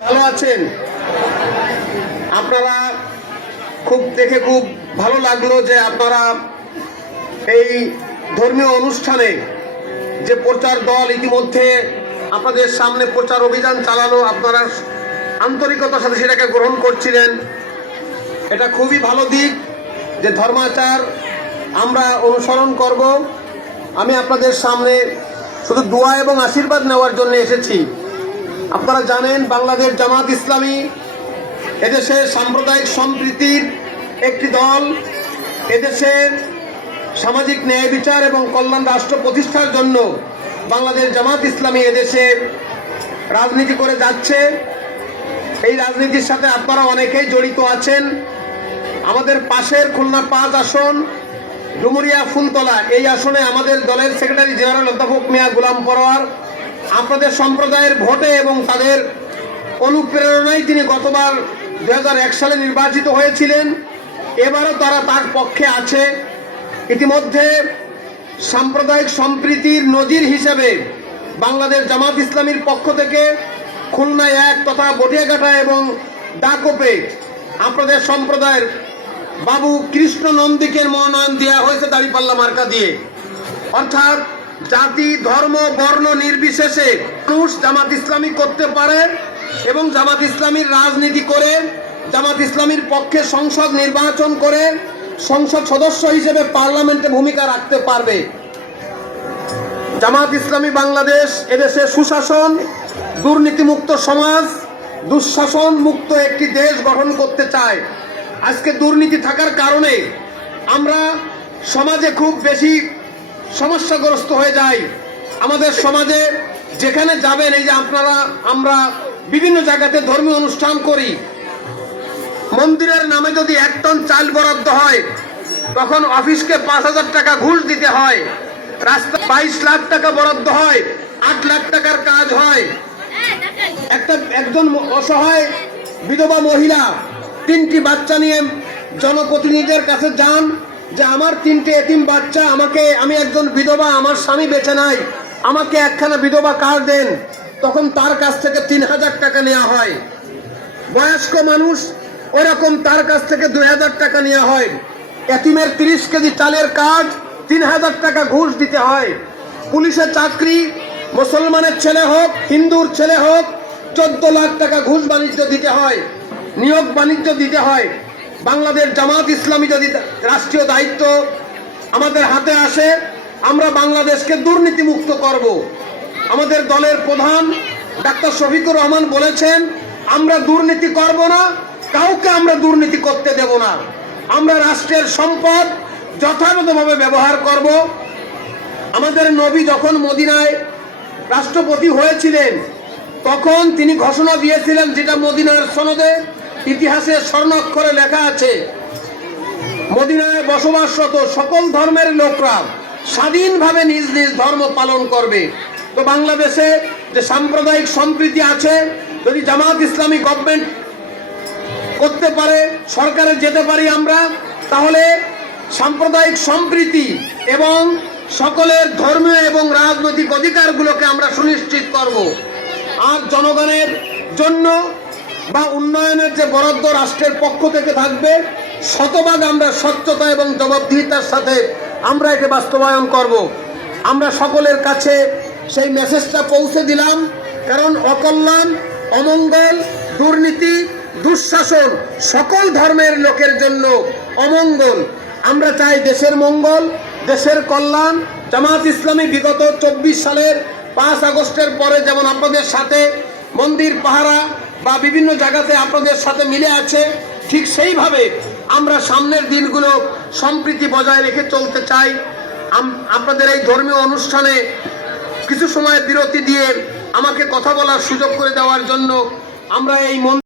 ভালো আছেন আপনারা? খুব দেখে খুব ভালো লাগলো যে আপনারা এই ধর্মীয় অনুষ্ঠানে যে প্রচার দল ইতিমধ্যে আপনাদের সামনে প্রচার অভিযান চালানো, আপনারা আন্তরিকতার সাথে সেটাকে গ্রহণ করছিলেন। এটা খুবই ভালো দিক যে ধর্মাচার আমরা অনুসরণ করব। আমি আপনাদের সামনে শুধু দোয়া এবং আশীর্বাদ নেওয়ার জন্য এসেছি। আপনারা জানেন বাংলাদেশ জামাত ইসলামী এদেশে সাম্প্রদায়িক সম্প্রীতির একটি দল। এদেশে সামাজিক ন্যায় বিচার এবং কল্যাণ রাষ্ট্র প্রতিষ্ঠার জন্য বাংলাদেশ জামাত ইসলামী এদেশে রাজনীতি করে যাচ্ছে। এই রাজনীতির সাথে আপনারা অনেকেই জড়িত আছেন। আমাদের পাশের খুলনা 5 আসন ডুমুরিয়া ফুলতলা, এই আসনে আমাদের দলের সেক্রেটারি জেনারেল অধ্যাপক মিয়া গোলাম পরোয়ার আপনাদের সম্প্রদায়ের ভোটে এবং তাদের অনুপ্রেরণায় তিনি গতবার 2001 সালে নির্বাচিত হয়েছিলেন। এবারও তারা তার পক্ষে আছে। ইতিমধ্যে সাম্প্রদায়িক সম্প্রীতির নজির হিসেবে বাংলাদেশ জামাত ইসলামীর পক্ষ থেকে খুলনা 1 তথা বটিয়াঘাটা এবং ডাকোপে আপনাদের সম্প্রদায়ের বাবু কৃষ্ণ নন্দীকে মনোনয়ন দেওয়া হয়েছে দাঁড়িপাল্লা মার্কা দিয়ে। অর্থাৎ জাতি ধর্ম বর্ণ নির্বিশেষে মানুষ জামাত ইসলামী করতে পারে এবং জামাত ইসলামীর রাজনীতি করে জামাত ইসলামীর পক্ষে সংসদ নির্বাচন করে সংসদ সদস্য হিসেবে পার্লামেন্টে ভূমিকা রাখতে পারবে। জামাত ইসলামী বাংলাদেশ এদেশে সুশাসন, দুর্নীতিমুক্ত সমাজ, দুঃশাসন মুক্ত একটি দেশ গঠন করতে চায়। আজকে দুর্নীতি থাকার কারণে আমরা সমাজে খুব বেশি সমস্যাগ্রস্ত হয়ে যাই। আমাদের সমাজে যেখানে যাবেন, এই যে আমরা বিভিন্ন জায়গাতে ধর্মীয় অনুষ্ঠান করি, মন্দিরের নামে যদি 1 টন চাল বরাদ্দ হয় তখন অফিসকে 5,000 টাকা ঘুষ দিতে হয়। রাস্তা 22 লাখ টাকা বরাদ্দ হয়, 8 লাখ টাকার কাজ হয়। একজন অসহায় বিধবা মহিলা 3টি বাচ্চা নিয়ে জনপ্রতিনিধিদের কাছে যান যে আমার 3টে এতিম বাচ্চা, আমি একজন বিধবা, আমার স্বামী বেঁচে নাই, আমাকে একখানা বিধবা কার্ড দেন। তখন তার কাছ থেকে 3,000 টাকা নেওয়া হয়। বয়স্ক মানুষ ওরকম তার কাছ থেকে 2,000 টাকা নেওয়া হয়। এতিমের 30 কেজি চালের কাজ 3,000 টাকা ঘুষ দিতে হয়। পুলিশের চাকরি মুসলমানের ছেলে হোক হিন্দুর ছেলে হোক 14 লাখ টাকা ঘুষ বাণিজ্য দিতে হয়, নিয়োগ বাণিজ্য দিতে হয়। বাংলাদেশ জামাত ইসলামী যদি রাষ্ট্রীয় দায়িত্ব আমাদের হাতে আসে, আমরা বাংলাদেশকে দুর্নীতি মুক্ত করব। আমাদের দলের প্রধান ডাক্তার শফিকুর রহমান বলেছেন, আমরা দুর্নীতি করব না, কাউকে আমরা দুর্নীতি করতে দেব না। আমরা রাষ্ট্রের সম্পদ যথাযথভাবে ব্যবহার করব। আমাদের নবী যখন মদিনায় রাষ্ট্রপতি হয়েছিলেন তখন তিনি ঘোষণা দিয়েছিলেন, যেটা মদিনার সনদে ইতিহাসে স্বর্ণাক্ষরে লেখা আছে, মদিনায় বসবাসরত সকল ধর্মের লোকরা স্বাধীনভাবে নিজ নিজ ধর্ম পালন করবে। তো বাংলাদেশে যে সাম্প্রদায়িক সম্প্রীতি আছে, যদি জামাত ইসলামী গভর্নমেন্ট করতে পারে, সরকারে যেতে পারি আমরা, তাহলে সাম্প্রদায়িক সম্প্রীতি এবং সকলের ধর্মীয় এবং রাজনৈতিক অধিকারগুলোকে আমরা সুনিশ্চিত করব। আর জনগণের জন্য বা উন্নয়নের যে বরাদ্দ রাষ্ট্রের পক্ষ থেকে থাকবে, শতভাগ আমরা স্বচ্ছতা এবং জবাবদিহিতার সাথে আমরা একে বাস্তবায়ন করব। আমরা সকলের কাছে সেই মেসেজটা পৌঁছে দিলাম, কারণ অকল্যাণ, অমঙ্গল, দুর্নীতি, দুঃশাসন সকল ধর্মের লোকের জন্য অমঙ্গল। আমরা চাই দেশের মঙ্গল, দেশের কল্যাণ। জামাত ইসলামী বিগত 24 সালের 5 আগস্টের পরে যেমন আপনাদের সাথে মন্দির পাহারা বা বিভিন্ন জায়গাতে আপনাদের সাথে মিলে আছে, ঠিক সেইভাবে আমরা সামনের দিনগুলো সম্প্রীতি বজায় রেখে চলতে চাই। আপনাদের এই ধর্মীয় অনুষ্ঠানে কিছু সময় বিরতি দিয়ে আমাকে কথা বলার সুযোগ করে দেওয়ার জন্য আমরা এই